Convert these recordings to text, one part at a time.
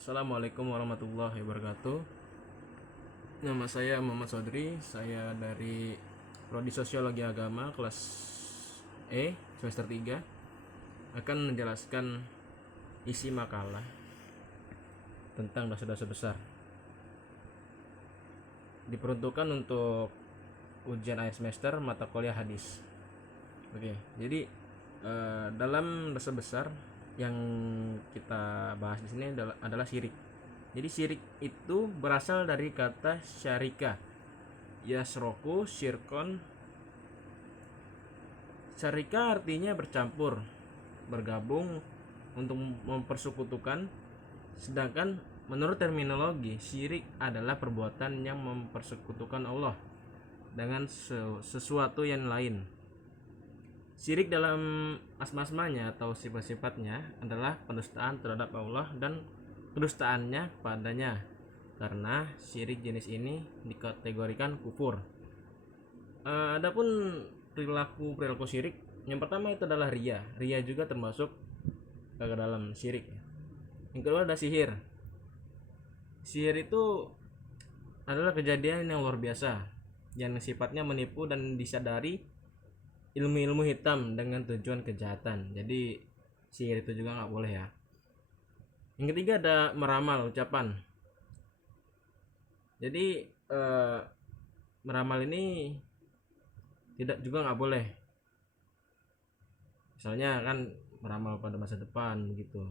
Assalamualaikum warahmatullahi wabarakatuh. Nama saya Muhammad Sodri. Saya dari Prodi Sosiologi Agama kelas semester 3 akan menjelaskan isi makalah tentang dosa-dosa besar. Diperuntukkan untuk ujian akhir semester mata kuliah hadis. Oke, jadi dalam dosa besar yang kita bahas di sini adalah syirik. Jadi syirik itu berasal dari kata syarika, yasroku, syirkon. Syarika artinya bercampur, bergabung untuk mempersekutukan. Sedangkan menurut terminologi, syirik adalah perbuatan yang mempersekutukan Allah dengan sesuatu yang lain. Syirik dalam asma-asmanya atau sifat-sifatnya adalah pendustaan terhadap Allah dan kedustaannya padanya, karena syirik jenis ini dikategorikan kufur. Adapun perilaku syirik, yang pertama itu adalah ria. Ria juga termasuk ke dalam syirik. Yang kedua ada sihir. Sihir itu adalah kejadian yang luar biasa yang sifatnya menipu dan disadari ilmu-ilmu hitam dengan tujuan kejahatan. Jadi sihir itu juga nggak boleh ya. Yang ketiga ada meramal ucapan. Jadi meramal ini tidak juga nggak boleh. Misalnya kan meramal pada masa depan gitu.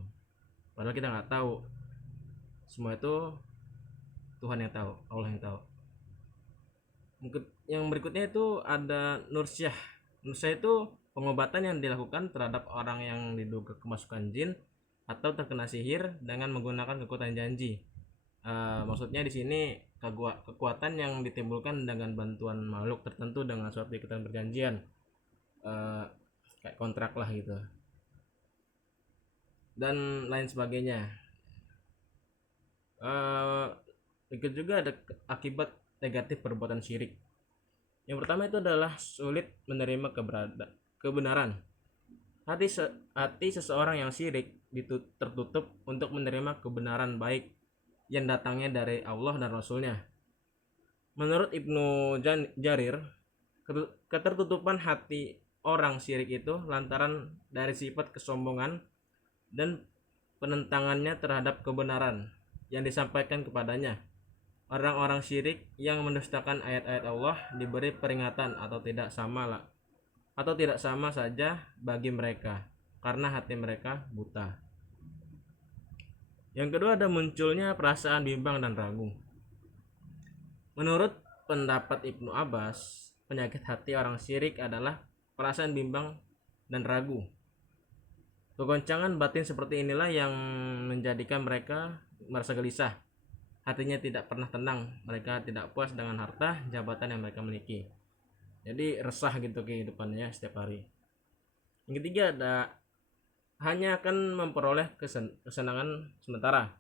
Padahal kita nggak tahu. Semua itu Tuhan yang tahu, Allah yang tahu. Yang berikutnya itu ada nursyah. Nursyah itu pengobatan yang dilakukan terhadap orang yang diduga kemasukan jin atau terkena sihir dengan menggunakan kekuatan janji. Maksudnya di sini kekuatan yang ditimbulkan dengan bantuan makhluk tertentu dengan suatu ikatan perjanjian, kayak kontrak lah gitu, dan lain sebagainya. Ikut juga ada akibat negatif perbuatan syirik. Yang pertama itu adalah sulit menerima kebenaran. Hati seseorang yang syirik tertutup untuk menerima kebenaran baik yang datangnya dari Allah dan Rasulnya. Menurut Ibnu Jarir, ketertutupan hati orang syirik itu lantaran dari sifat kesombongan dan penentangannya terhadap kebenaran yang disampaikan kepadanya. Orang-orang syirik yang mendustakan ayat-ayat Allah diberi peringatan atau tidak sama saja bagi mereka karena hati mereka buta. Yang kedua ada munculnya perasaan bimbang dan ragu. Menurut pendapat Ibnu Abbas, penyakit hati orang syirik adalah perasaan bimbang dan ragu. Kegoncangan batin seperti inilah yang menjadikan mereka merasa gelisah. Hatinya tidak pernah tenang, mereka tidak puas dengan harta jabatan yang mereka miliki. Jadi resah gitu kehidupannya setiap hari. Yang ketiga ada hanya akan memperoleh kesenangan sementara.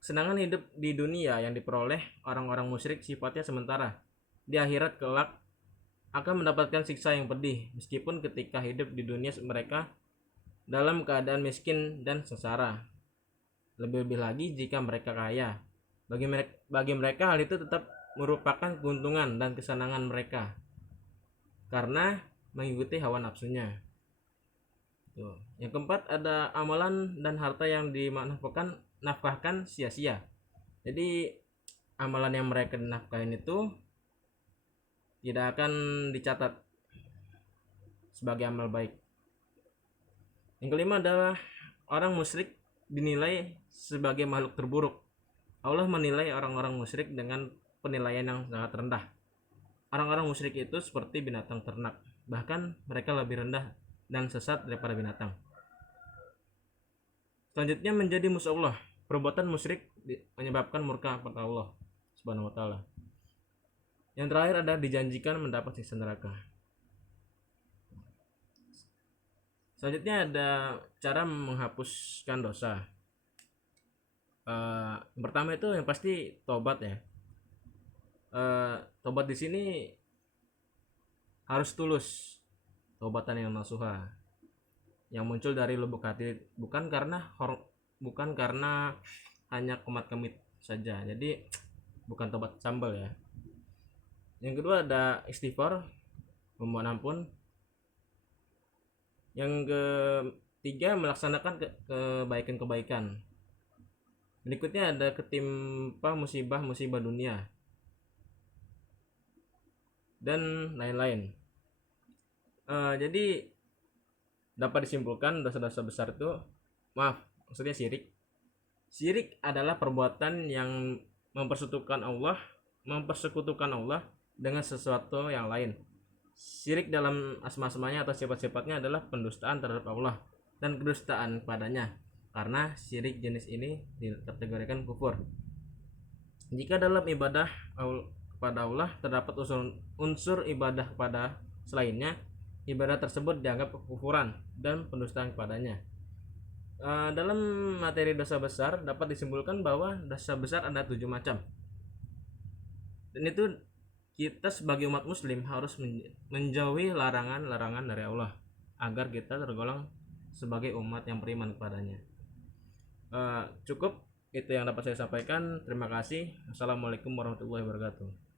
Kesenangan hidup di dunia yang diperoleh orang-orang musyrik sifatnya sementara. Di akhirat kelak akan mendapatkan siksa yang pedih, meskipun ketika hidup di dunia mereka dalam keadaan miskin dan sengsara. Lebih-lebih lagi jika mereka kaya. Bagi mereka hal itu tetap merupakan keuntungan dan kesenangan mereka karena mengikuti hawa nafsunya. Tuh. Yang keempat ada amalan dan harta yang dinafkahkan sia-sia. Jadi amalan yang mereka nafkahin itu tidak akan dicatat sebagai amal baik. Yang kelima adalah orang musyrik dinilai sebagai makhluk terburuk. Allah menilai orang-orang musyrik dengan penilaian yang sangat rendah. Orang-orang musyrik itu seperti binatang ternak, bahkan mereka lebih rendah dan sesat daripada binatang. Selanjutnya menjadi musuh Allah. Perbuatan musyrik menyebabkan murka kepada Allah Subhanahu wa taala. Yang terakhir ada dijanjikan mendapat siksa neraka. Selanjutnya ada cara menghapuskan dosa. Yang pertama itu yang pasti tobat ya. Tobat di sini harus tulus, tobatan yang nasuha, yang muncul dari lubuk hati, bukan karena bukan karena hanya komat-kamit saja. Jadi bukan tobat sambal ya. Yang kedua ada istighfar, memohon ampun. Yang ketiga melaksanakan kebaikan-kebaikan. Berikutnya ada ketimpa musibah-musibah dunia dan lain-lain. Jadi dapat disimpulkan dosa-dosa besar itu, maksudnya syirik adalah perbuatan yang mempersekutukan Allah dengan sesuatu yang lain. Syirik dalam asma-asmanya atau sifat-sifatnya adalah pendustaan terhadap Allah dan kedustaan padanya, karena syirik jenis ini dikategorikan kufur. Jika dalam ibadah kepada Allah terdapat unsur ibadah kepada selainnya, ibadah tersebut dianggap kekufuran dan pendustaan kepadanya. Dalam materi dosa besar dapat disimpulkan bahwa dosa besar ada 7 macam, dan itu kita sebagai umat muslim harus menjauhi larangan-larangan dari Allah agar kita tergolong sebagai umat yang beriman kepadanya. Cukup itu yang dapat saya sampaikan. Terima kasih. Assalamualaikum warahmatullahi wabarakatuh.